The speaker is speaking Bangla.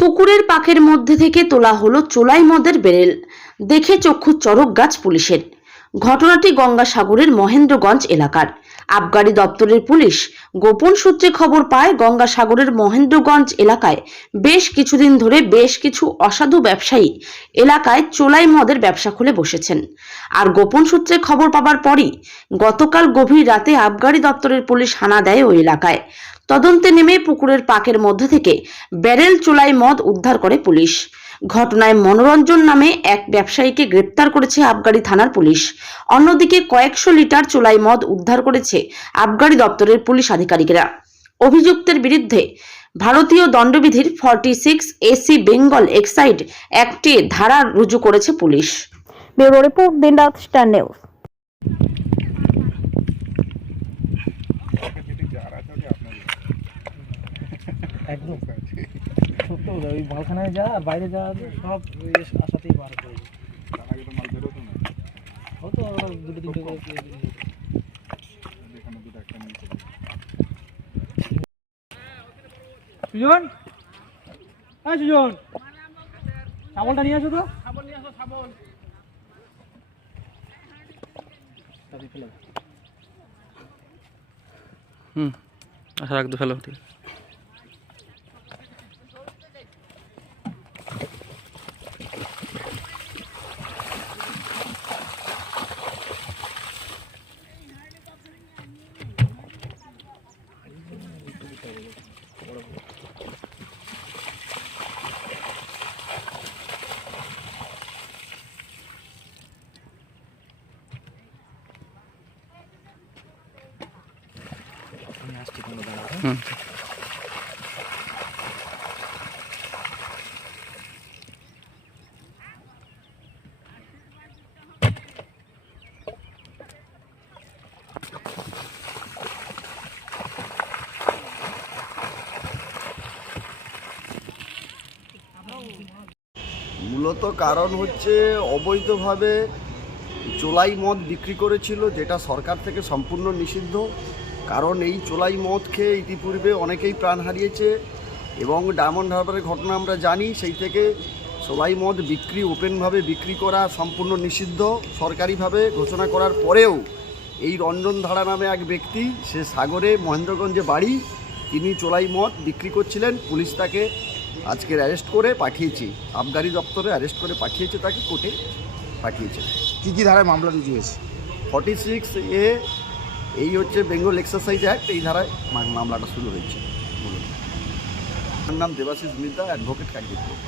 পুকুরের পাকের মধ্যে থেকে তোলা হলো চোলাই মদের বেরেল, দেখে চক্ষু চড়ক গাছ পুলিশের। ঘটনাটি গঙ্গাসাগরের মহেন্দ্রগঞ্জ এলাকার। আবগারি দপ্তরের পুলিশ গোপন সূত্রে খবর পায় গঙ্গাসাগরের মহেন্দ্রগঞ্জ এলাকায় বেশ কিছুদিন ধরে বেশ কিছু অসাধু ব্যবসায়ী এলাকায় চোলাই মদের ব্যবসা খুলে বসেছেন। আর গোপন সূত্রে খবর পাবার পরই গতকাল গভীর রাতে আবগারি দপ্তরের পুলিশ হানা দেয় ওই এলাকায়। তদন্তে নেমে পুকুরের পাকের মধ্যে থেকে ব্যারেল চোলাই মদ উদ্ধার করে পুলিশ। ঘটনায় মনোরঞ্জন নামে এক ব্যবসায়ীকে গ্রেপ্তার করেছে আবগারি থানার পুলিশ। অন্যদিকে কয়েকশো লিটার চোলাই মদ উদ্ধার করেছে আবগারি দপ্তরের পুলিশ আধিকারিকেরা। অভিযুক্তের বিরুদ্ধে ভারতীয় দণ্ডবিধির 46 AC বেঙ্গল এক্সাইড অ্যাক্টে ধারা রুজু করেছে পুলিশ। ব্যুরো রিপোর্ট, দিনরাত স্টার নিউজ। একদম সত্য ওই মালখানায় যা আর বাইরে যা সব আসাতেই বার করে হতো আবার দুটো তিনটে করে সুজন, হ্যাঁ সুজন, শাবলটা নিয়ে আসো তো। শাবল নিয়ে আসো, শাবল। আচ্ছা রাখ দো, ফেলো। ঠিক আছে। মূলত কারণ হচ্ছে অবৈধভাবে চোলাই মদ বিক্রি করেছিল, যেটা সরকার থেকে সম্পূর্ণ নিষিদ্ধ। কারণ এই চোলাই মদ খেয়ে ইতিপূর্বে অনেকেই প্রাণ হারিয়েছে এবং ডায়মন্ড হারবারের ঘটনা আমরা জানি। সেই থেকে চোলাই মদ বিক্রি, ওপেনভাবে বিক্রি করা সম্পূর্ণ নিষিদ্ধ সরকারিভাবে ঘোষণা করার পরেও এই রঞ্জন ধারা নামে এক ব্যক্তি, সে সাগরে মহেন্দ্রগঞ্জে বাড়ি, তিনি চোলাই মদ বিক্রি করছিলেন। পুলিশ তাকে আজকের অ্যারেস্ট করে পাঠিয়েছি, আবগারি দপ্তরে অ্যারেস্ট করে পাঠিয়েছে, তাকে কোর্টে পাঠিয়েছে। কী কী ধারায় মামলা রুজু হয়েছে? 46A, এই হচ্ছে বেঙ্গল এক্সারসাইজ অ্যাক্ট, এই ধারায় মামলাটা শুরু হয়েছে। আমার নাম দেবাশিস মিতা, অ্যাডভোকেট কার্যক্রম।